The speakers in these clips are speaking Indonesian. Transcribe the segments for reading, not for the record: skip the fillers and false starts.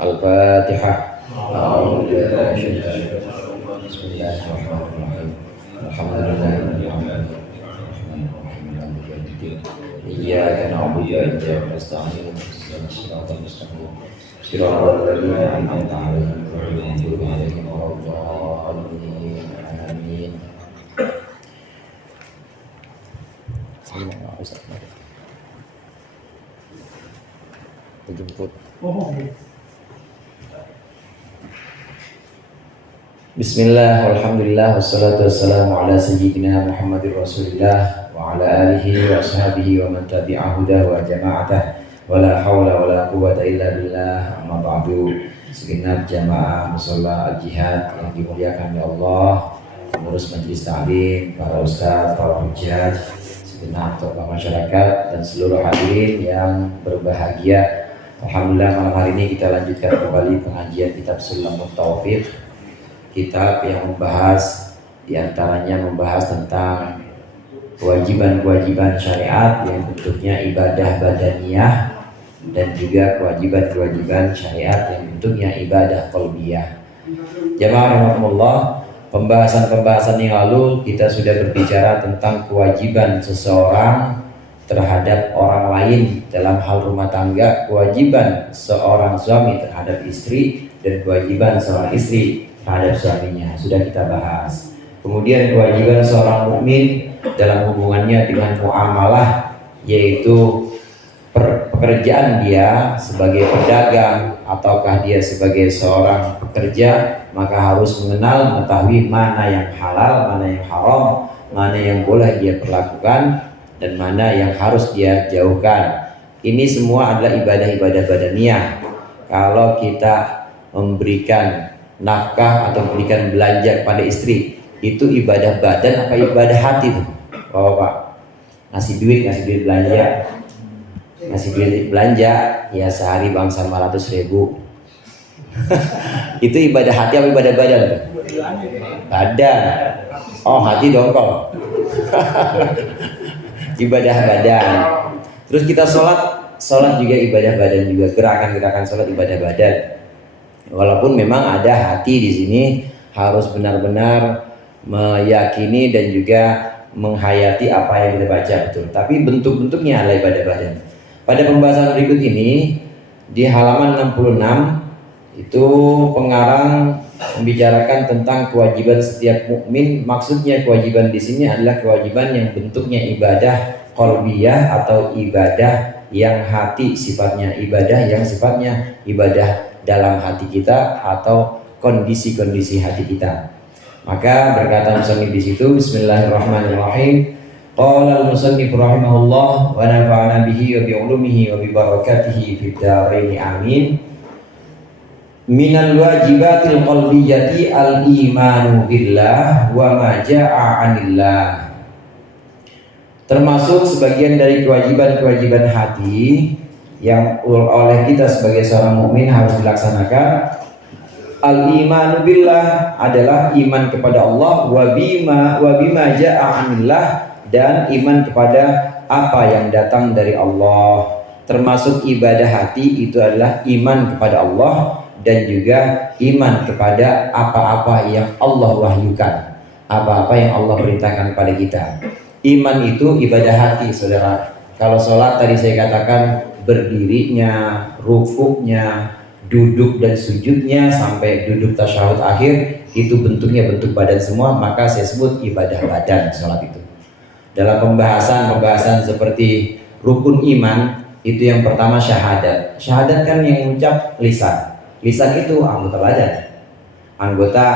Al-Fatihah. Bismillahirrahmanirrahim. Iyyaka na'budu wa iyyaka nasta'in. Shiratal mustaqim. Shiratal ladzina an'amta 'alaihim ghairil maghdubi 'alaihim waladdallin. Amin. Jemput. Bismillah, walhamdulillah, wassalatu wassalamu ala sayyidina Muhammadir Rasulillah wa ala alihi wa ashabihi wa man tabi'ahu wa jama'atah wa la hawla wa la quwwata illa billah. Amma ba'du. Segenap jamaah musalla al-jihad yang dimuliakan ya Allah, pengurus majelis ta'lim, para ustaz, para hujjah, segenap tokoh masyarakat dan seluruh hadirin yang berbahagia. Alhamdulillah, malam hari ini kita lanjutkan kembali pengajian kitab Sulamut Taufiq, kitab yang membahas, diantaranya membahas tentang kewajiban-kewajiban syariat yang bentuknya ibadah badaniyah dan juga kewajiban-kewajiban syariat yang bentuknya ibadah qalbiyah. Jamaah rahimakumullah, pembahasan-pembahasan yang lalu kita sudah berbicara tentang kewajiban seseorang terhadap orang lain dalam hal rumah tangga, kewajiban seorang suami terhadap istri dan kewajiban seorang istri terhadap suaminya, sudah kita bahas. Kemudian kewajiban seorang mukmin dalam hubungannya dengan muamalah, yaitu pekerjaan dia sebagai pedagang ataukah dia sebagai seorang pekerja, maka harus mengenal, mengetahui mana yang halal, mana yang haram, mana yang boleh dia perlakukan dan mana yang harus dia jauhkan. Ini semua adalah ibadah-ibadah badaniyah. Kalau kita memberikan nafkah atau memberikan belanja kepada istri, itu ibadah badan apa ibadah hati tuh? Bapak, ngasih duit belanja, ngasih duit belanja, ya sehari bangsa 500.000. Itu ibadah hati apa ibadah badan tuh? Badan. Oh, hati dongkol. Ibadah badan. Terus kita sholat juga ibadah badan juga, gerakan-gerakan sholat ibadah badan. Walaupun memang ada hati di sini harus benar-benar meyakini dan juga menghayati apa yang kita baca betul. Tapi bentuk-bentuknya adalah ibadah badan. Pada pembahasan berikut ini di halaman 66 itu pengarang membicarakan tentang kewajiban setiap mukmin. Maksudnya kewajiban di sini adalah kewajiban yang bentuknya ibadah qalbiyah atau ibadah yang hati sifatnya, ibadah yang sifatnya ibadah dalam hati kita atau kondisi-kondisi hati kita. Maka berkata musannif di situ, Bismillahirrahmanirrahim. Qala al-musannif rahimahullah wa nafa'ana bihi wa bi ulumihi wa bi barakatihi fid dharain amin. Minal wajibatil qalbiyati al-imanu billah wa ma ja'a 'anillah. Termasuk sebagian dari kewajiban-kewajiban hati yang oleh kita sebagai seorang mukmin harus dilaksanakan. Al-imanu billah adalah iman kepada Allah, wa bima ja'a 'anillah, dan iman kepada apa yang datang dari Allah. Termasuk ibadah hati itu adalah iman kepada Allah dan juga iman kepada apa-apa yang Allah wahyukan, apa-apa yang Allah perintahkan kepada kita. Iman itu ibadah hati, saudara. Kalau sholat tadi saya katakan berdirinya, rukuknya, duduk dan sujudnya sampai duduk tasyahud akhir itu bentuknya bentuk badan semua, maka saya sebut ibadah badan sholat itu. Dalam pembahasan seperti rukun iman itu yang pertama syahadat. Syahadat kan yang mengucap lisan. Lisan itu anggota badan, anggota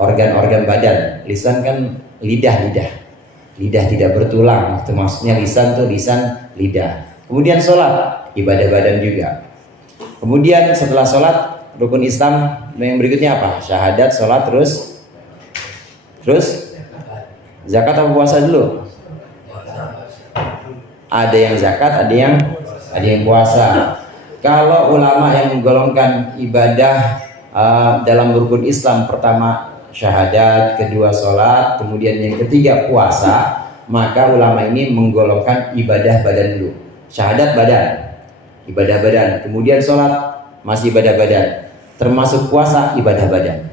organ-organ badan. Lisan kan lidah tidak bertulang, itu maksudnya lisan tuh lisan lidah. Kemudian sholat, ibadah badan juga. Kemudian setelah sholat, rukun Islam yang berikutnya apa? Syahadat, sholat, terus zakat atau puasa dulu? Ada yang zakat, ada yang puasa. Kalau ulama yang menggolongkan ibadah dalam rukun Islam, pertama syahadat, kedua sholat, kemudian yang ketiga puasa, maka ulama ini menggolongkan ibadah badan dulu. Syahadat badan, ibadah badan. Kemudian sholat masih ibadah badan. Termasuk puasa ibadah badan.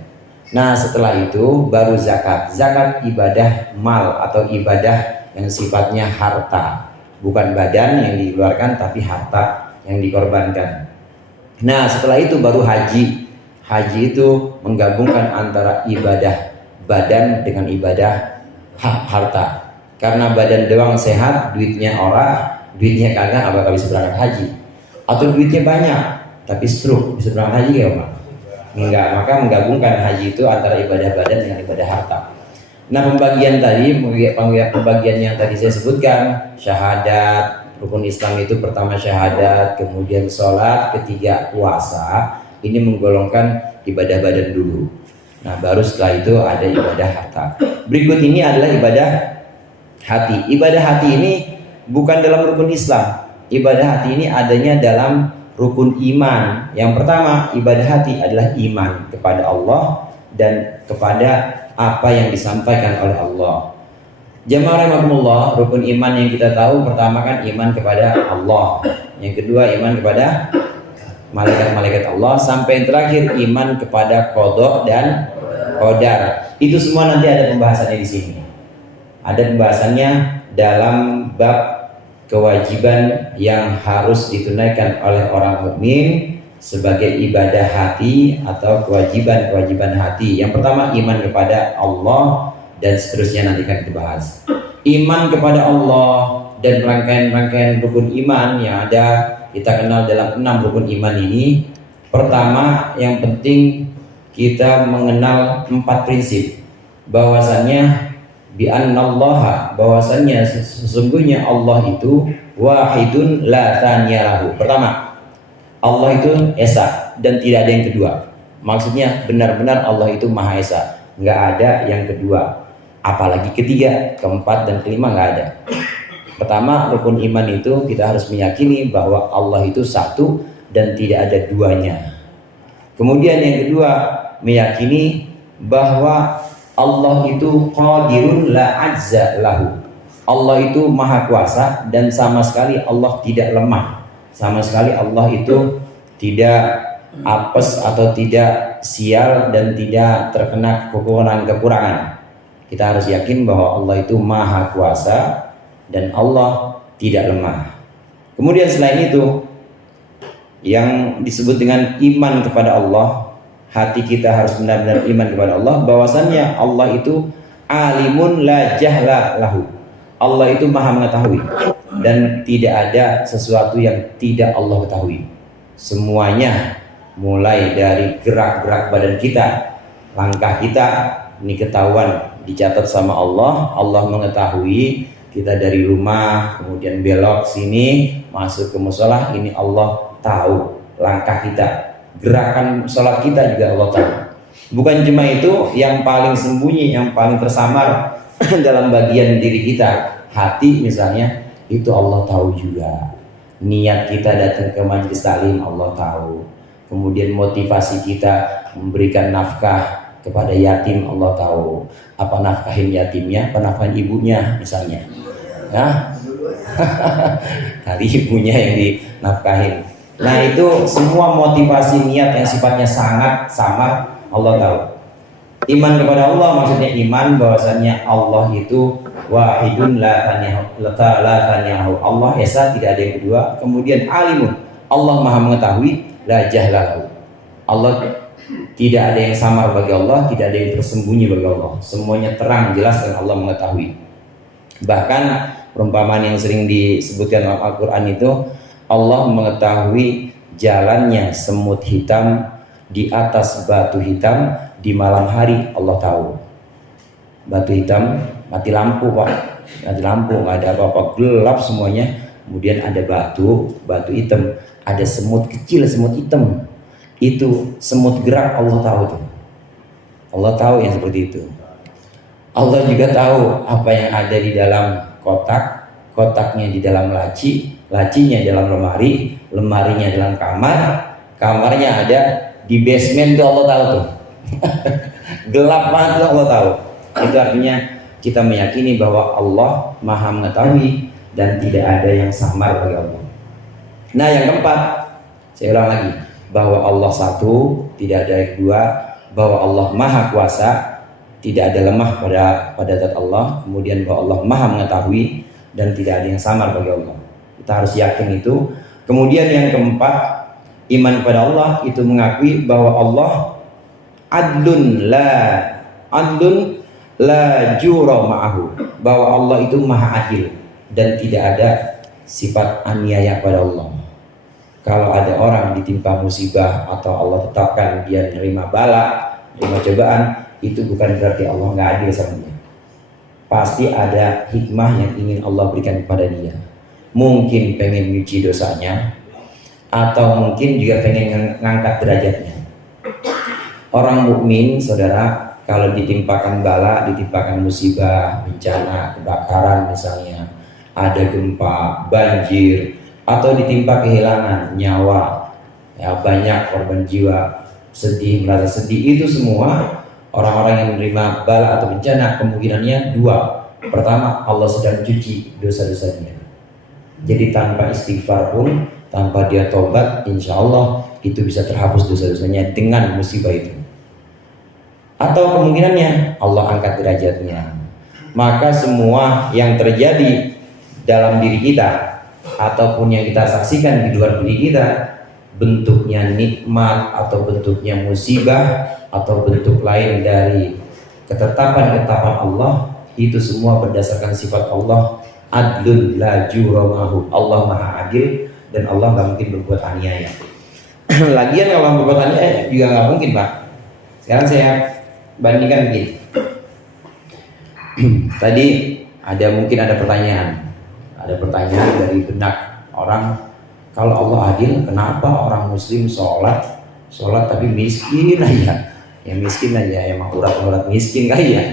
Nah setelah itu baru zakat. Zakat ibadah mal atau ibadah yang sifatnya harta. Bukan badan yang dikeluarkan tapi harta yang dikorbankan. Nah setelah itu baru haji. Haji itu menggabungkan antara ibadah badan dengan ibadah harta. Karena badan doang sehat, duitnya orang, duitnya kagak, apakah bisa berangkat haji? Atau duitnya banyak, tapi stroke, bisa berangkat haji ya Pak? Enggak, maka menggabungkan haji itu antara ibadah badan dengan ibadah harta. Nah pembagian yang tadi saya sebutkan, syahadat, rukun Islam itu pertama syahadat, kemudian sholat, ketiga puasa, ini menggolongkan ibadah badan dulu. Nah baru setelah itu ada ibadah harta. Berikut ini adalah ibadah hati. Ibadah hati ini bukan dalam rukun Islam. Ibadah hati ini adanya dalam rukun iman. Yang pertama, ibadah hati adalah iman kepada Allah dan kepada apa yang disampaikan oleh Allah. Jamaah rahimakumullah, rukun iman yang kita tahu pertama kan iman kepada Allah. Yang kedua iman kepada malaikat-malaikat Allah, sampai yang terakhir iman kepada qada dan qadar. Itu semua nanti ada pembahasannya di sini. Ada pembahasannya dalam bab kewajiban yang harus ditunaikan oleh orang mukmin sebagai ibadah hati atau kewajiban hati. Yang pertama iman kepada Allah dan seterusnya nanti akan kita bahas. Iman kepada Allah dan rangkaian-rangkaian rukun iman yang ada kita kenal dalam 6 rukun iman ini. Pertama yang penting kita mengenal 4 prinsip. Bahwasannya bi'annallaha, bahwasannya sesungguhnya Allah itu wahidun la taniyalahu. Pertama, Allah itu esa dan tidak ada yang kedua. Maksudnya benar-benar Allah itu maha esa, nggak ada yang kedua. Apalagi ketiga, keempat dan kelima nggak ada. Pertama, rukun iman itu kita harus meyakini bahwa Allah itu satu dan tidak ada duanya. Kemudian yang kedua, meyakini bahwa Allah itu qadirun la ajza lahu. Allah itu maha kuasa dan sama sekali Allah tidak lemah. Sama sekali Allah itu tidak apes atau tidak sial dan tidak terkena kekurangan. Kita harus yakin bahwa Allah itu maha kuasa dan Allah tidak lemah. Kemudian selain itu, yang disebut dengan iman kepada Allah, hati kita harus benar-benar iman kepada Allah, bahwasannya Allah itu alimun la jahla lahu. Allah itu maha mengetahui dan tidak ada sesuatu yang tidak Allah ketahui. Semuanya, mulai dari gerak-gerak badan kita, langkah kita, ini ketahuan, dicatat sama Allah. Allah mengetahui kita dari rumah kemudian belok sini masuk ke musola, ini Allah tahu langkah kita, gerakan sholat kita juga Allah tahu. Bukan cuma itu, yang paling sembunyi, yang paling tersamar dalam bagian diri kita, hati misalnya, itu Allah tahu juga. Niat kita datang ke majelis taklim Allah tahu. Kemudian motivasi kita memberikan nafkah kepada yatim Allah tahu. Apa nafkahin yatimnya, apa nafkahin ibunya misalnya. Ya, kali ibunya yang dinafkahin. Nah itu semua motivasi niat yang sifatnya sangat samar Allah tahu. Iman kepada Allah maksudnya iman bahwasannya Allah itu wahidun la taniyahu. Allah esa, tidak ada yang kedua. Kemudian alimun, Allah maha mengetahui, la jahlahu. Allah tidak ada yang samar bagi Allah, tidak ada yang tersembunyi bagi Allah. Semuanya terang jelas dan Allah mengetahui. Bahkan perumpamaan yang sering disebutkan dalam Al-Quran itu, Allah mengetahui jalannya semut hitam di atas batu hitam di malam hari. Allah tahu batu hitam, mati lampu Pak, mati lampu, nggak ada apa-apa, gelap semuanya. Kemudian ada batu hitam, ada semut kecil, semut hitam. Itu semut gerak, Allah tahu tuh. Allah tahu yang seperti itu. Allah juga tahu apa yang ada di dalam kotak, kotaknya di dalam laci, lacinya dalam lemari, lemarinya dalam kamar, kamarnya ada di basement, itu Allah tahu tuh. Gelap banget tuh Allah tahu. Itu artinya kita meyakini bahwa Allah Maha mengetahui dan tidak ada yang samar bagi Allah. Nah, yang keempat, saya ulang lagi, bahwa Allah satu, tidak ada yang dua, bahwa Allah Maha Kuasa, tidak ada lemah pada zat Allah, kemudian bahwa Allah Maha mengetahui dan tidak ada yang samar bagi Allah. Kita harus yakin itu. Kemudian yang keempat, iman kepada Allah itu mengakui bahwa Allah adlun la jura ma'ahu, bahwa Allah itu maha adil dan tidak ada sifat aniaya pada Allah. Kalau ada orang ditimpa musibah atau Allah tetapkan dia menerima bala, menerima cobaan, itu bukan berarti Allah nggak adil sama dia. Pasti ada hikmah yang ingin Allah berikan kepada dia. Mungkin pengen nyuci dosanya, atau mungkin juga pengen ngangkat derajatnya. Orang mukmin, saudara, kalau ditimpakan bala, ditimpakan musibah, bencana, kebakaran misalnya, ada gempa, banjir, atau ditimpa kehilangan nyawa, ya banyak korban jiwa, sedih, merasa sedih, itu semua orang-orang yang menerima bala atau bencana kemungkinannya dua. Pertama, Allah sedang cuci dosa-dosanya. Jadi tanpa istighfar pun, tanpa dia tobat, insya Allah itu bisa terhapus dosa-dosanya dengan musibah itu. Atau kemungkinannya Allah angkat derajatnya. Maka semua yang terjadi dalam diri kita ataupun yang kita saksikan di luar diri kita, bentuknya nikmat atau bentuknya musibah atau bentuk lain dari ketetapan-ketetapan Allah, itu semua berdasarkan sifat Allah adlun la juramahu. Allah maha adil dan Allah nggak mungkin berbuat aniaya. Lagian kalau Allah berbuat aniaya juga nggak mungkin, Pak. Sekarang saya bandingkan begini. Tadi mungkin ada pertanyaan dari benak orang, kalau Allah adil, kenapa orang muslim sholat tapi miskin aja? Ya miskin aja, emang urat miskin kali ya.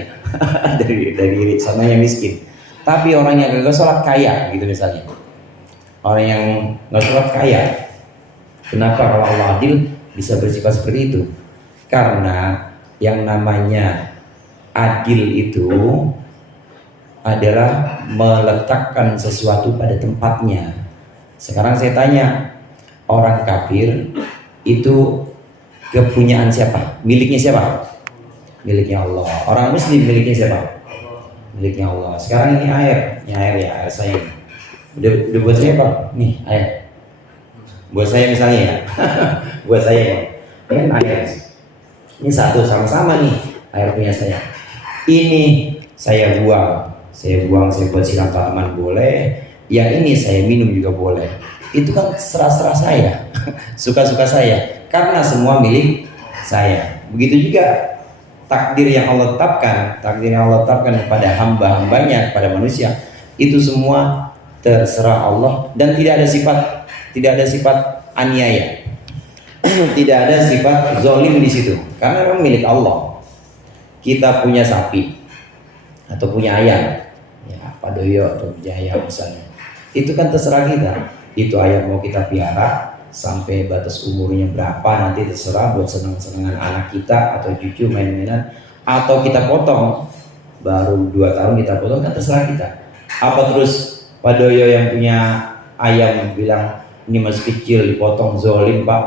dari sananya miskin. Tapi orang yang gak sholat kaya gitu misalnya. Orang yang gak sholat kaya. Kenapa kalau Allah adil bisa bersifat seperti itu? Karena yang namanya adil itu adalah meletakkan sesuatu pada tempatnya. Sekarang saya tanya, orang kafir itu kepunyaan siapa? Miliknya siapa? Miliknya Allah. Orang muslim miliknya siapa? Miliknya Allah. Sekarang ini air ya, air saya. Udah buat saya, Pak? Nih, air. Buat saya misalnya ya. Buat saya ya. Ini air. Ini satu sama-sama nih, air punya saya. Ini saya buang, saya buat siram tanaman boleh. Yang ini saya minum juga boleh. Itu kan serah-serah saya, suka-suka saya, karena semua milik saya. Begitu juga takdir yang Allah tetapkan kepada hamba-hambanya, kepada manusia, itu semua terserah Allah dan tidak ada sifat aniaya, tidak ada sifat zalim di situ, karena memang milik Allah. Kita punya sapi atau punya ayam, ya Pak Doyo atau punya ayam misalnya, itu kan terserah kita. Itu ayam mau kita piara sampai batas umurnya berapa nanti terserah, buat senang-senangan anak kita atau cucu main-mainan, atau kita potong baru 2 tahun kita potong, kan terserah kita. Apa terus Pak Doyo yang punya ayam bilang ini masih kecil dipotong, zolim Pak,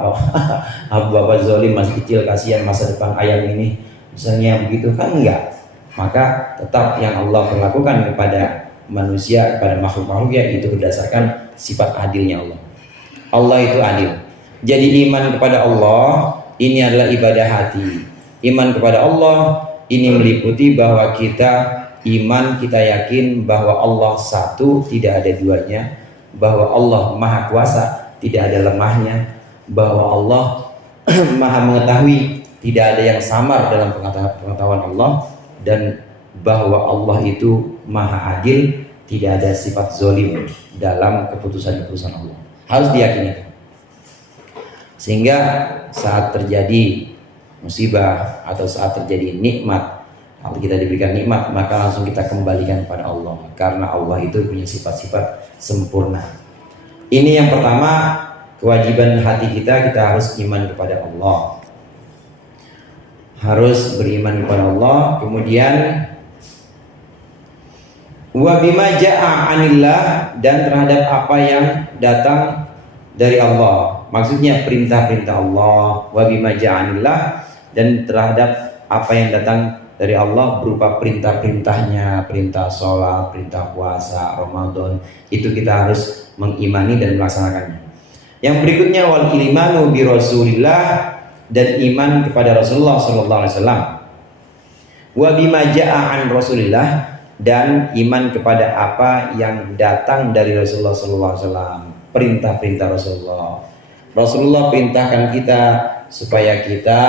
bapak zolim, masih kecil, kasihan masa depan ayam ini, misalnya begitu kan? Enggak. Maka tetap yang Allah perlakukan kepada manusia, kepada makhluk-makhluknya, itu berdasarkan sifat adilnya Allah. Allah itu adil. Jadi iman kepada Allah ini adalah ibadah hati. Iman kepada Allah ini meliputi bahwa kita iman, kita yakin bahwa Allah satu, tidak ada duanya, bahwa Allah maha kuasa, tidak ada lemahnya, bahwa Allah maha mengetahui, tidak ada yang samar dalam pengetahuan Allah, dan bahwa Allah itu maha adil, tidak ada sifat zalim dalam keputusan-keputusan Allah. Harus diyakini. Sehingga saat terjadi musibah atau saat terjadi nikmat, kalau kita diberikan nikmat, maka langsung kita kembalikan kepada Allah, karena Allah itu punya sifat-sifat sempurna. Ini yang pertama, kewajiban hati kita harus iman kepada Allah, harus beriman kepada Allah. Kemudian Wa bima jaa anillah, dan terhadap apa yang datang dari Allah. Maksudnya perintah-perintah Allah. Wa bima jaa anillah, dan terhadap apa yang datang dari Allah berupa perintah-perintahnya, perintah sholat, perintah puasa, Ramadan. Itu kita harus mengimani dan melaksanakannya. Yang berikutnya wal imanu bi Rasulillah, dan iman kepada Rasulullah sallallahu alaihi wasallam. Wa bima jaa an Rasulillah, dan iman kepada apa yang datang dari Rasulullah sallallahu alaihi wasallam, perintah-perintah Rasulullah. Rasulullah perintahkan kita supaya kita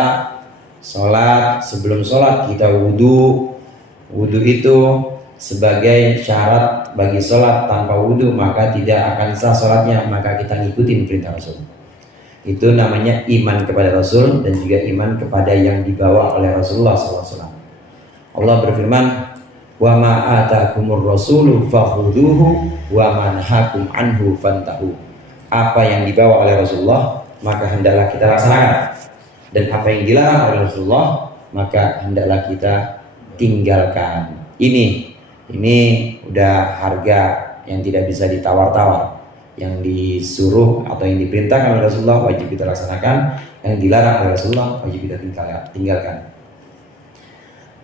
sholat, sebelum sholat kita wudu. Wudu itu sebagai syarat bagi sholat. Tanpa wudu maka tidak akan sah sholatnya, maka kita ngikutin perintah Rasul. Itu namanya iman kepada Rasul, dan juga iman kepada yang dibawa oleh Rasulullah sallallahu alaihi wasallam. Allah berfirman, wa ma atakumur rasulu fakhuduhu wa ma nahakum anhu fantahu. Apa yang dibawa oleh Rasulullah maka hendaklah kita laksanakan, dan apa yang dilarang oleh Rasulullah maka hendaklah kita tinggalkan. Ini udah harga yang tidak bisa ditawar-tawar. Yang disuruh atau yang diperintahkan oleh Rasulullah wajib kita laksanakan, yang dilarang oleh Rasulullah wajib kita tinggalkan.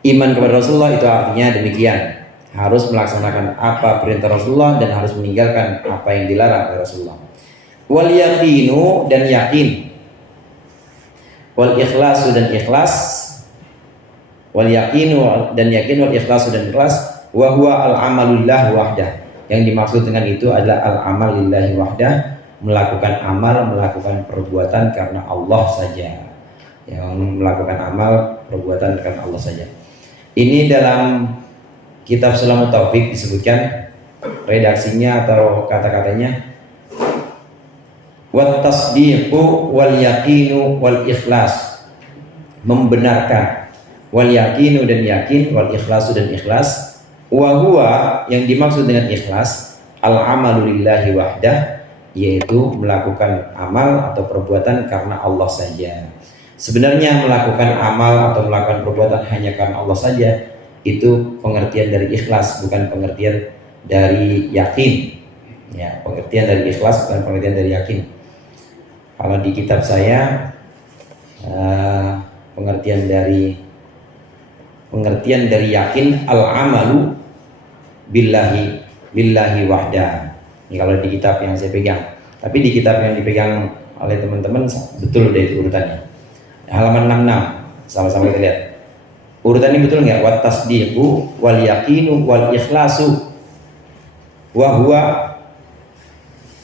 Iman kepada Rasulullah itu artinya demikian, harus melaksanakan apa perintah Rasulullah dan harus meninggalkan apa yang dilarang oleh Rasulullah. Wal yaqinu, dan yakin. Wal ikhlasu, dan ikhlas. Wal yaqinu, dan yakin. Wal ikhlasu, dan ikhlas. Wa huwa al amalullah wahdah. Yang dimaksud dengan itu adalah al amal lillahi wahdah, melakukan amal, melakukan perbuatan karena Allah saja. Yang melakukan amal, perbuatan karena Allah saja. Ini dalam kitab Sulamut Taufik disebutkan redaksinya atau kata-katanya, wat tasdiqu wal yaqinu wal ikhlas, membenarkan, wal yaqinu, dan yakin, wal ikhlasu, dan ikhlas. Wa huwa, yang dimaksud dengan ikhlas, al amalu lillahi wahdah, yaitu melakukan amal atau perbuatan karena Allah saja. Sebenarnya melakukan amal atau melakukan perbuatan hanya karena Allah saja, itu pengertian dari ikhlas, bukan pengertian dari yakin. Ya, pengertian dari ikhlas bukan pengertian dari yakin. Kalau di kitab saya pengertian dari yakin, al amalu billahi wahda. Ini kalau di kitab yang saya pegang. Tapi di kitab yang dipegang oleh teman-teman betul deh urutannya. Halaman 66, sama-sama kita lihat. Urutan ini betul nggak? Wat tasdiqu wal yaqinu wal ikhlasu wa huwa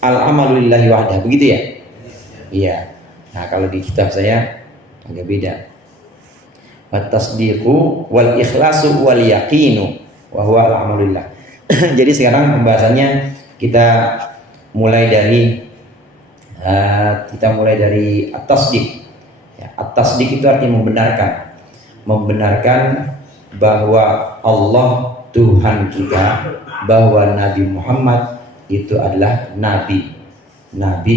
al amalu lillahi wahdah. Begitu ya? Iya. Nah, kalau di kitab saya agak beda. Wat tasdiqu wal ikhlasu wal yaqinu wa huwa al amalu lillah. Jadi sekarang pembahasannya kita mulai dari at-tasdiq. Ya, at-tasdiq itu artinya membenarkan bahwa Allah Tuhan kita, bahwa Nabi Muhammad itu adalah nabi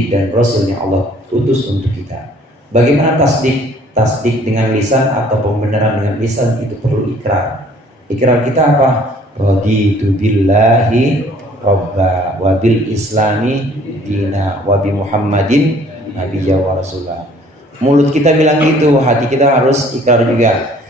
dan rasul yang Allah utus untuk kita. Bagaimana tasdik? Tasdik dengan lisan atau pembenaran dengan lisan itu perlu ikrar. Ikrar kita apa? Raditu billahi robba wa bil islami dina wa bi Muhammadin nabiyya wa rasulah. Mulut kita bilang gitu, hati kita harus ikrar juga.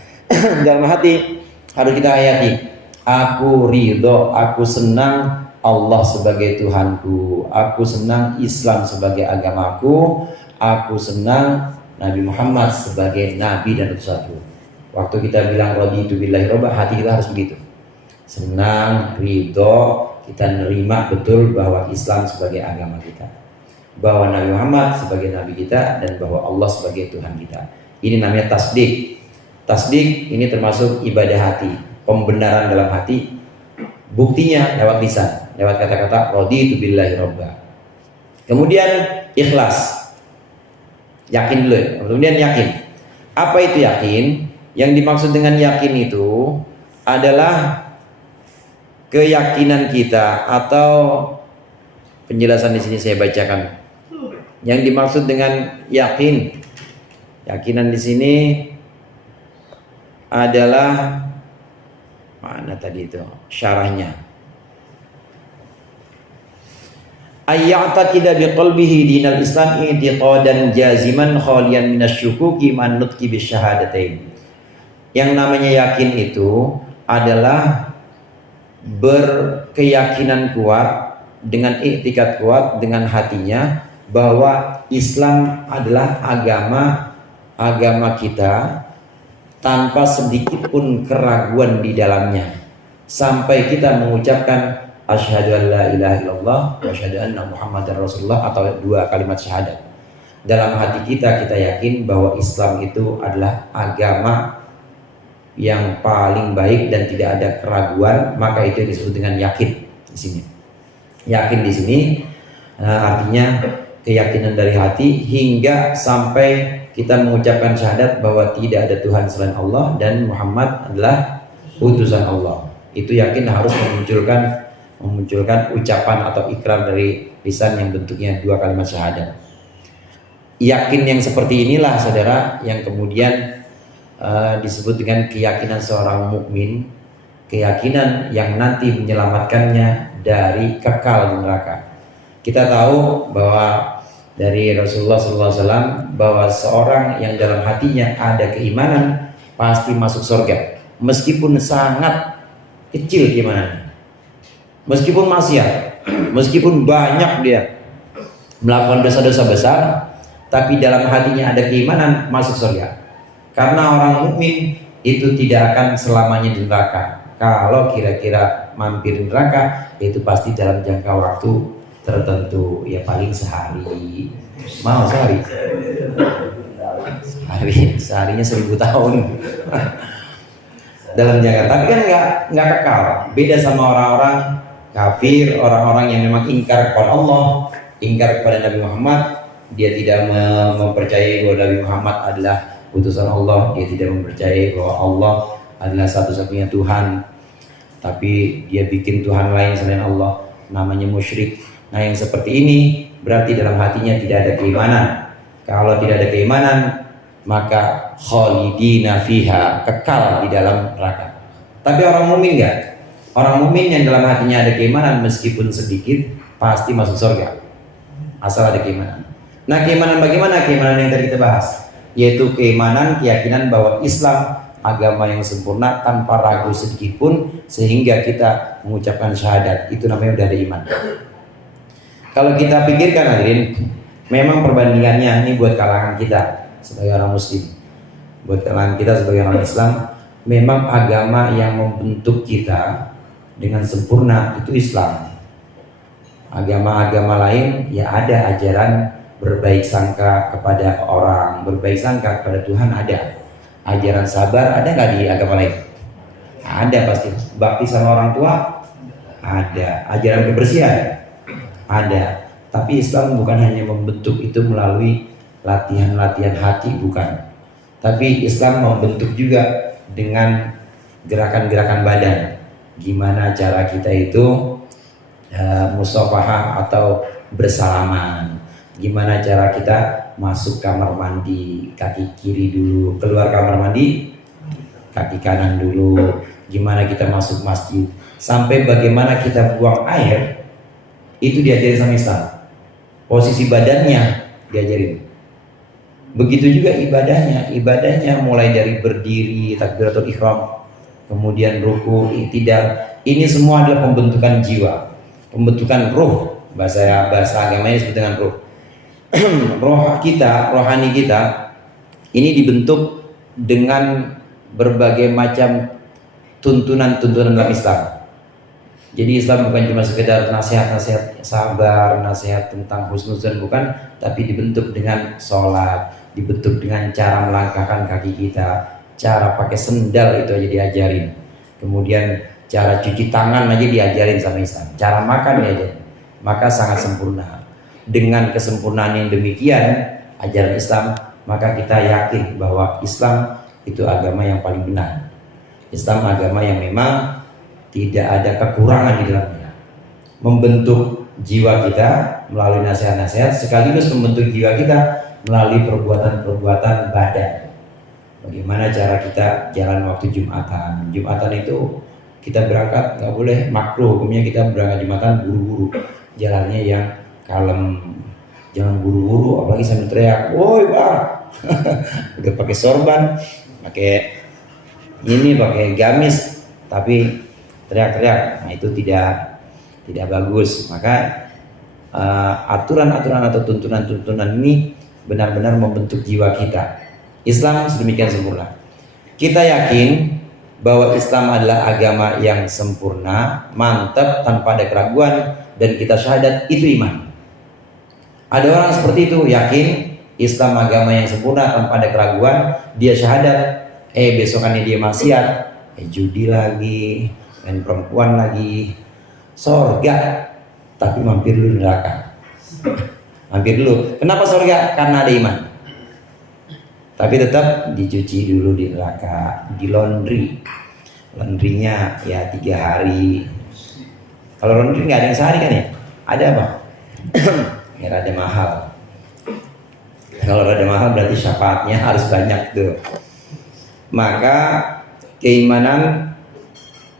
Dalam hati harus kita hayati, aku ridho, aku senang Allah sebagai Tuhanku, aku senang Islam sebagai agamaku, aku senang Nabi Muhammad sebagai nabi dan utusanku. Waktu kita bilang raditu billahi robba, hati kita harus begitu, senang, ridho, kita nerima betul bahwa Islam sebagai agama kita, bahwa Nabi Muhammad sebagai nabi kita, dan bahwa Allah sebagai Tuhan kita. Ini namanya tasdik. Tasdik ini termasuk ibadah hati, pembenaran dalam hati. Buktinya lewat lisan, lewat kata-kata raditu billahi robba. Kemudian ikhlas, yakin dulu. Kemudian yakin. Apa itu yakin? Yang dimaksud dengan yakin itu adalah keyakinan kita, atau penjelasan di sini saya bacakan. Yang dimaksud dengan yakin, yakinan di sini adalah mana tadi itu syarahnya. ayya'taqida biqalbihi dinal Islam i'tiqadan jaziman khaliyan minasyukuki man nutqi bisyahadatain. Yang namanya yakin itu adalah berkeyakinan kuat dengan iktikad kuat dengan hatinya bahwa Islam adalah agama kita tanpa sedikit pun keraguan di dalamnya, sampai kita mengucapkan asyhadu an la ilaha illallah wa asyhadu anna muhammadar rasulullah, atau dua kalimat syahadat. Dalam hati kita yakin bahwa Islam itu adalah agama yang paling baik dan tidak ada keraguan, maka itu disebut dengan yakin di sini. Yakin di sini artinya keyakinan dari hati hingga sampai kita mengucapkan syahadat bahwa tidak ada Tuhan selain Allah dan Muhammad adalah utusan Allah. Itu yakin harus memunculkan ucapan atau ikrar dari lisan yang bentuknya dua kalimat syahadat. Yakin yang seperti inilah saudara yang kemudian disebut dengan keyakinan seorang mukmin, keyakinan yang nanti menyelamatkannya dari kekal di neraka. Kita tahu bahwa dari Rasulullah SAW bahwa seorang yang dalam hatinya ada keimanan pasti masuk surga, meskipun sangat kecil keimanannya, meskipun maksiat, meskipun banyak dia melakukan dosa-dosa besar, tapi dalam hatinya ada keimanan, masuk surga. Karena orang mukmin itu tidak akan selamanya di neraka. Kalau kira-kira mampir di neraka, itu pasti dalam jangka waktu tertentu, ya paling sehari. Mau sehari? Seharinya 1000 tahun. Dalam jangka, tapi kan nggak kekal. Beda sama orang-orang kafir, orang-orang yang memang ingkar kepada Allah, ingkar kepada Nabi Muhammad. Dia tidak mempercayai bahwa Nabi Muhammad adalah utusan Allah, dia tidak mempercayai bahwa Allah adalah satu-satunya Tuhan, tapi dia bikin Tuhan lain selain Allah, namanya musyrik. Nah yang seperti ini berarti dalam hatinya tidak ada keimanan. Kalau tidak ada keimanan, maka khalidina fiha, kekal di dalam neraka. Tapi orang mukmin enggak? Orang mukmin yang dalam hatinya ada keimanan meskipun sedikit pasti masuk surga, asal ada keimanan. Nah keimanan bagaimana? Keimanan yang tadi kita bahas, yaitu keimanan, keyakinan bahwa Islam agama yang sempurna tanpa ragu sedikit pun, sehingga kita mengucapkan syahadat. Itu namanya udah ada iman. Kalau kita pikirkan hadirin, memang perbandingannya ini buat kalangan kita sebagai orang muslim, buat kalangan kita sebagai orang Islam, memang agama yang membentuk kita dengan sempurna itu Islam. Agama-agama lain ya ada ajaran berbaik sangka kepada orang, berbaik sangka kepada Tuhan ada. Ajaran sabar ada nggak di agama lain? Ada pasti. Bakti sama orang tua ada. Ajaran kebersihan ada. Tapi Islam bukan hanya membentuk itu melalui latihan-latihan hati, bukan. Tapi Islam membentuk juga dengan gerakan-gerakan badan. Gimana cara kita itu musafahah atau bersalaman. Gimana cara kita masuk kamar mandi, kaki kiri dulu, keluar kamar mandi, kaki kanan dulu. Gimana kita masuk masjid, sampai bagaimana kita buang air, itu diajarin sama Islam. Posisi badannya diajarin. Begitu juga ibadahnya mulai dari berdiri, takbiratul ihram, kemudian ruku, i'tidal. Ini semua adalah pembentukan jiwa, pembentukan ruh. Bahasa agamanya disebut dengan ruh. Roh kita, rohani kita ini dibentuk dengan berbagai macam tuntunan-tuntunan dalam Islam. Jadi Islam bukan cuma sekedar nasihat-nasihat sabar, nasihat tentang husnuzan, bukan, tapi dibentuk dengan sholat, dibentuk dengan cara melangkahkan kaki kita, cara pakai sendal itu aja diajarin. Kemudian cara cuci tangan aja diajarin sama Islam, cara makan diajarin. Maka sangat sempurna. Dengan kesempurnaan yang demikian ajaran Islam, maka kita yakin bahwa Islam itu agama yang paling benar. Islam agama yang memang tidak ada kekurangan di dalamnya. Membentuk jiwa kita melalui nasihat-nasihat, sekaligus membentuk jiwa kita melalui perbuatan-perbuatan badan. Bagaimana cara kita jalan waktu Jumatan. Jumatan itu kita berangkat nggak boleh makruh, hukumnya kita berangkat Jumatan buru-buru, jalannya yang kalem, jangan buru-buru, apalagi sambil teriak, woi bang, udah pakai sorban, pakai gamis, tapi teriak-teriak, nah itu tidak bagus. Maka aturan-aturan atau tuntunan-tuntunan ini benar-benar membentuk jiwa kita. Islam sedemikian sempurna. Kita yakin bahwa Islam adalah agama yang sempurna, mantap, tanpa ada keraguan, dan kita syahadat itu iman. Ada orang seperti itu, yakin Islam agama yang sempurna tanpa ada keraguan, dia syahadat, besokannya dia maksiat, judi lagi, main perempuan lagi, sorga, tapi mampir dulu neraka. Mampir dulu. Kenapa sorga? Karena ada iman. Tapi tetap dicuci dulu di neraka, di laundry. Laundrynya ya 3 hari. Kalau laundry nggak ada yang sehari kan ya? Ada apa? Ya rada mahal. Kalau rada mahal berarti syafaatnya harus banyak tuh. Maka keimanan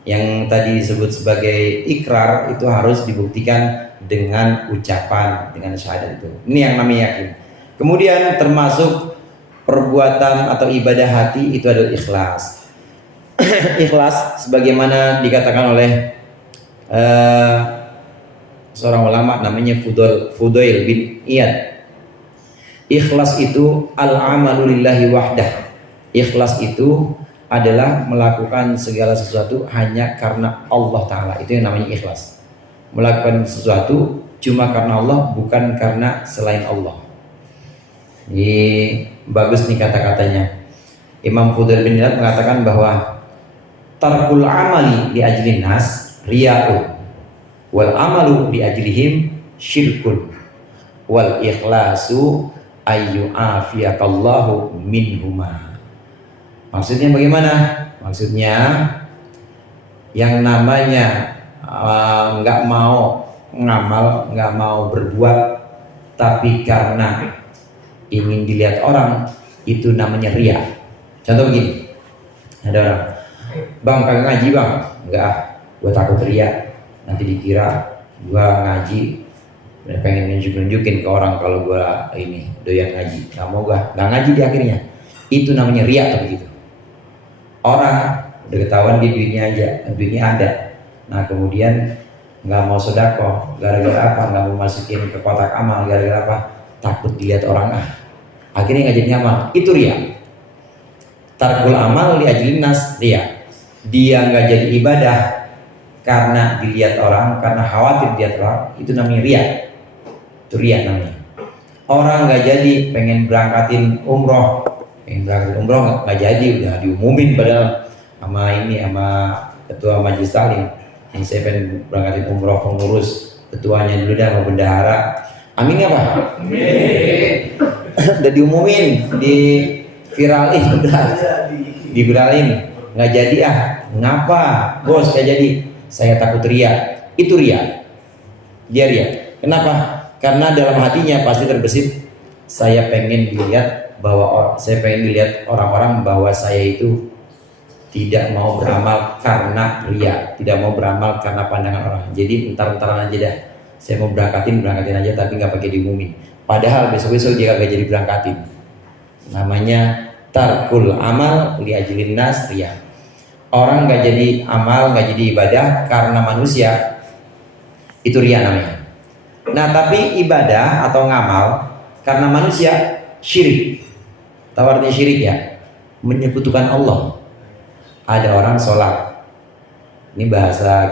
yang tadi disebut sebagai ikrar itu harus dibuktikan dengan ucapan, dengan syahadat itu. Ini yang namanya yakin. Kemudian termasuk perbuatan atau ibadah hati itu adalah ikhlas. Ikhlas sebagaimana dikatakan oleh seorang ulama namanya Fudail bin Iyad. Ikhlas itu al-amalu lillahi wahdah. Ikhlas itu adalah melakukan segala sesuatu hanya karena Allah Ta'ala. Itu yang namanya ikhlas. Melakukan sesuatu cuma karena Allah, bukan karena selain Allah. Ini bagus nih kata-katanya. Imam Fudail bin Iyad mengatakan bahwa tarkul amali li ajlin nas riya'un, wal amalu li ajlihim syirkun, wal ikhlasu ayyu'afiyakallahu minhuma. Maksudnya bagaimana? Maksudnya yang namanya nggak mau ngamal, nggak mau berbuat, tapi karena ingin dilihat orang, itu namanya riya. Contoh begini, ada orang, bang kagak ngaji bang, enggak, gue takut riya, nanti dikira gue ngaji, pengen nunjukin ke orang kalau gue ini doyan ngaji, nggak mau gue, nggak ngaji di akhirnya. Itu namanya riya. Tapi gitu, orang udah ketahuan di duitnya ada, nah kemudian nggak mau sedekah, gara-gara apa? Nggak mau masukin ke kotak amal, gara-gara apa? Takut dilihat orang, akhirnya nggak jadi amal. Itu riya. Tarkul amal li ajlin nas, riya. Dia nggak jadi ibadah karena dilihat orang, karena khawatir dilihat orang, itu namanya riya. Itu riya namanya. Orang nggak jadi pengen berangkatin umroh, nggak jadi, udah diumumin padahal sama ketua majelis taklim, yang saya pengen berangkatin umroh, pengurus ketuanya dulu dah, sama bendahara. Amin ya Pak? Amin. Udah diumumin, diviralin, udah diviralin, nggak jadi ngapa bos nggak jadi? Saya takut riya. Itu riya. Dia riya. Kenapa? Karena dalam hatinya pasti terbesit, saya pengen dilihat orang-orang bahwa saya itu tidak mau beramal karena riya, tidak mau beramal karena pandangan orang. Jadi entar-entaran aja dah, saya mau berangkatin aja, tapi nggak pakai diumumin. Padahal besok-besok dia kagak jadi berangkatin. Namanya tarkul amal li ajlin nas, riya. Orang nggak jadi amal, nggak jadi ibadah karena manusia, itu riya namanya. Nah tapi ibadah atau ngamal karena manusia, syirik. Tahu artinya syirik ya? Menyekutukan Allah. Ada orang sholat, ini bahasa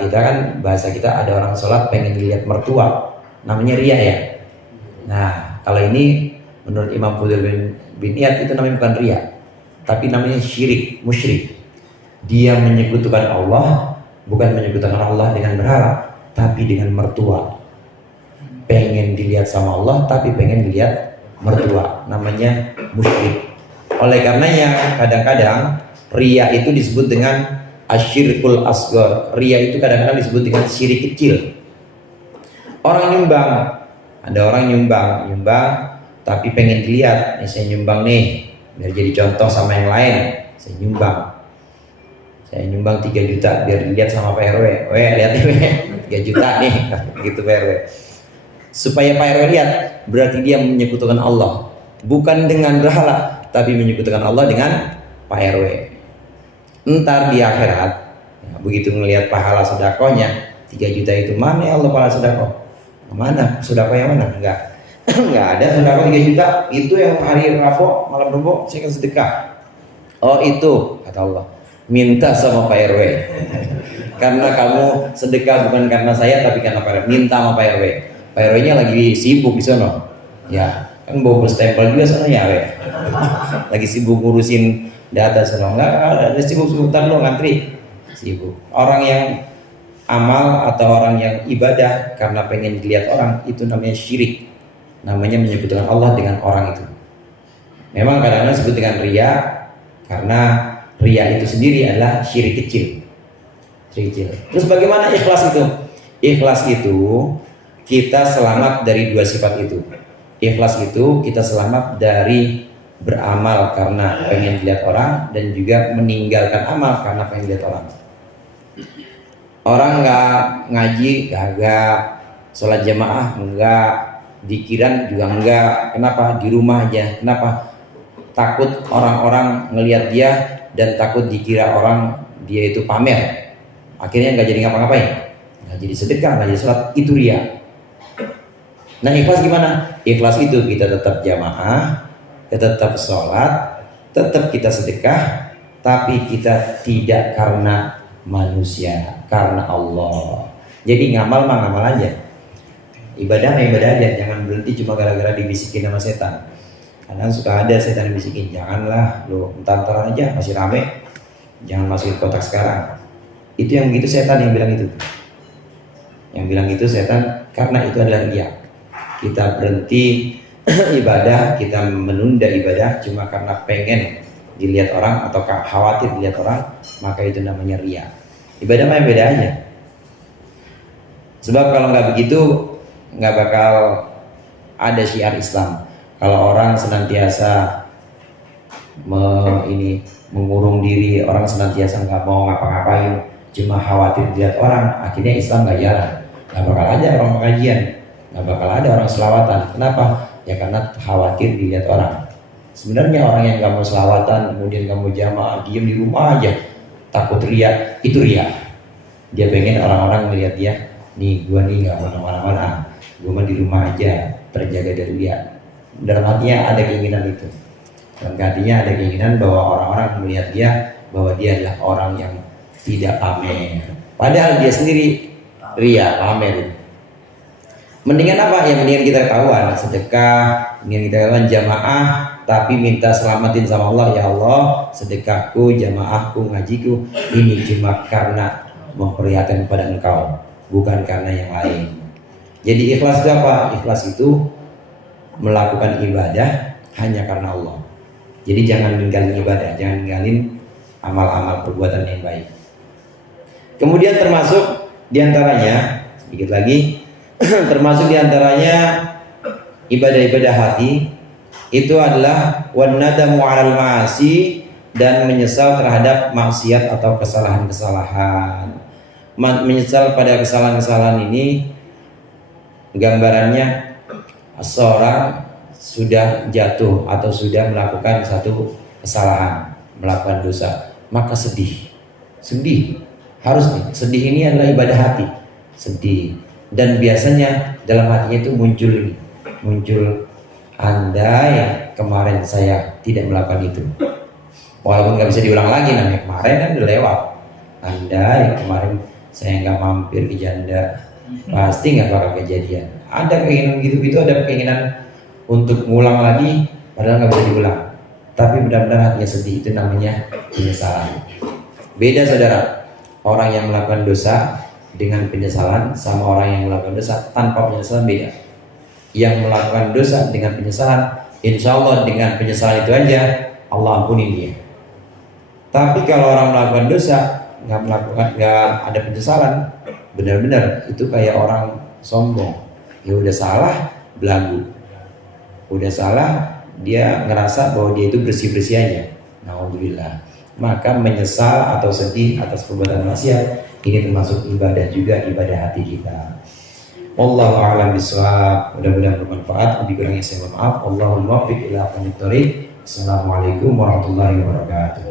kita ada orang sholat pengen dilihat mertua, namanya riya ya. Nah kalau ini menurut Imam Fudail bin Iyad itu namanya bukan riya, tapi namanya syirik, musyrik. Dia menyekutukan Allah, bukan menyekutukan Allah dengan berhala, tapi dengan mertua. Pengen dilihat sama Allah, tapi pengen dilihat mertua, namanya musyrik. Oleh karenanya kadang-kadang riya itu disebut dengan asyirkul asghar. Riya itu kadang-kadang disebut dengan syirik kecil. Orang nyumbang, ada orang nyumbang, tapi pengen dilihat, nih saya nyumbang nih, biar jadi contoh sama yang lain. Saya nyumbang 3 juta biar dilihat sama Pak RW. Lihat nih 3 juta nih, gitu Pak RW. Supaya Pak RW lihat, berarti dia menyekutukan Allah. Bukan dengan berhala, tapi menyekutukan Allah dengan Pak RW. Entar di akhirat, begitu ngelihat pahala sedekahnya 3 juta itu, mana ya Allah pahala sedekah? Mana sedekah yang mana? Enggak. Enggak ada sedekah 3 juta. Itu yang hari Rabu, malam Rabu saya akan sedekah. Oh itu, kata Allah, minta sama Pak RW. Karena kamu sedekah bukan karena saya, tapi karena Pak RW. Minta sama Pak RW. Pak RW nya lagi sibuk di sana. Ya, kan bawa stempel juga sana ya, lagi sibuk ngurusin data sana. Enggak ada sibuk-sibuk, ntar lo ngantri. Sibuk. Orang yang amal atau orang yang ibadah karena pengen dilihat orang, itu namanya syirik. Namanya menyebutkan Allah dengan orang itu. Memang kadang-kadang disebut dengan riya, karena riya itu sendiri adalah syirik kecil. Terus bagaimana ikhlas itu? Ikhlas itu kita selamat dari 2 sifat itu. Ikhlas itu kita selamat dari beramal karena pengen dilihat orang, dan juga meninggalkan amal karena pengen dilihat orang. Orang nggak ngaji, kagak, sholat jamaah enggak, dikiran juga enggak. Kenapa? Di rumah aja. Kenapa? Takut orang-orang ngelihat dia, dan takut dikira orang dia itu pamer. Akhirnya nggak jadi ngapa-ngapain, nggak jadi sedekah, nggak jadi sholat. Itu riya. Nah ikhlas gimana? Ikhlas itu kita tetap jamaah, kita tetap sholat, tetap kita sedekah, tapi kita tidak karena manusia, karena Allah. Jadi ngamal mah ngamal aja, ibadah mah ibadah aja. Jangan berhenti cuma gara-gara dibisikin sama setan. Karena suka ada setan bisikin, janganlah lo entar-entar aja masih rame, jangan masukin kotak sekarang. Itu yang begitu setan yang bilang itu. Yang bilang itu setan, karena itu adalah riya. Kita berhenti ibadah, kita menunda ibadah cuma karena pengen dilihat orang atau khawatir dilihat orang, maka itu namanya riya. Ibadah mah beda aja. Sebab kalau nggak begitu, nggak bakal ada syiar Islam. Kalau orang senantiasa mengurung diri, orang senantiasa nggak mau ngapa-ngapain, cuma khawatir dilihat orang, akhirnya Islam nggak jalan. Nggak bakal ada orang pengajian, nggak bakal ada orang selawatan. Kenapa? Ya karena khawatir dilihat orang. Sebenarnya orang yang nggak mau selawatan, kemudian nggak mau jamaah, diem di rumah aja, takut riya, itu riya. Dia pengen orang-orang melihat dia, nih gua nih nggak mau kemana-mana, gua mah di rumah aja, terjaga dari riya. Dalam hatinya ada keinginan itu. Dan hatinya ada keinginan bahwa orang-orang melihat dia, bahwa dia adalah orang yang tidak pamer. Padahal dia sendiri riya, pamer. Mendingan apa? Yang mendingan kita ketahuan sedekah, mendingan kita ketahuan jamaah, tapi minta selamatin sama Allah. Ya Allah, sedekahku, jamaahku, ngajiku ini cuma karena memperlihatkan kepada Engkau, bukan karena yang lain. Jadi ikhlas itu apa? Ikhlas itu melakukan ibadah hanya karena Allah. Jadi jangan ninggalin ibadah, jangan ninggalin amal-amal perbuatan yang baik. Kemudian termasuk diantaranya, sedikit lagi, termasuk diantaranya ibadah-ibadah hati itu adalah wan nadamu 'alal ma'asi, dan menyesal terhadap maksiat atau kesalahan-kesalahan. Menyesal pada kesalahan-kesalahan ini gambarannya seorang sudah jatuh atau sudah melakukan satu kesalahan, melakukan dosa, maka sedih. Harus nih, sedih ini adalah ibadah hati, sedih. Dan biasanya dalam hatinya itu muncul andai kemarin saya tidak melakukan itu. Walaupun nggak bisa diulang lagi, namanya kemarin kan udah lewat. Andai kemarin saya nggak mampir ke janda, pasti nggak bakal kejadian. Ada keinginan gitu-gitu, ada keinginan untuk ngulang lagi, padahal nggak bisa diulang. Tapi benar-benar hatinya sedih, itu namanya penyesalan. Beda saudara, orang yang melakukan dosa dengan penyesalan sama orang yang melakukan dosa tanpa penyesalan beda. Yang melakukan dosa dengan penyesalan, insya Allah dengan penyesalan itu aja Allah ampuni dia. Tapi kalau orang melakukan dosa nggak ada penyesalan, benar-benar itu kayak orang sombong. Ya udah salah, belagu. Udah salah, dia ngerasa bahwa dia itu bersih-bersih aja. Alhamdulillah. Maka menyesal atau sedih atas perbuatan maksiat ini termasuk ibadah juga, ibadah hati kita. Wallahu a'lam bishawab. Mudah-mudahan bermanfaat. Lebih kurangnya saya mohon maaf. Allahumma muwaffiq ila aqwamit thoriq. Assalamualaikum warahmatullahi wabarakatuh.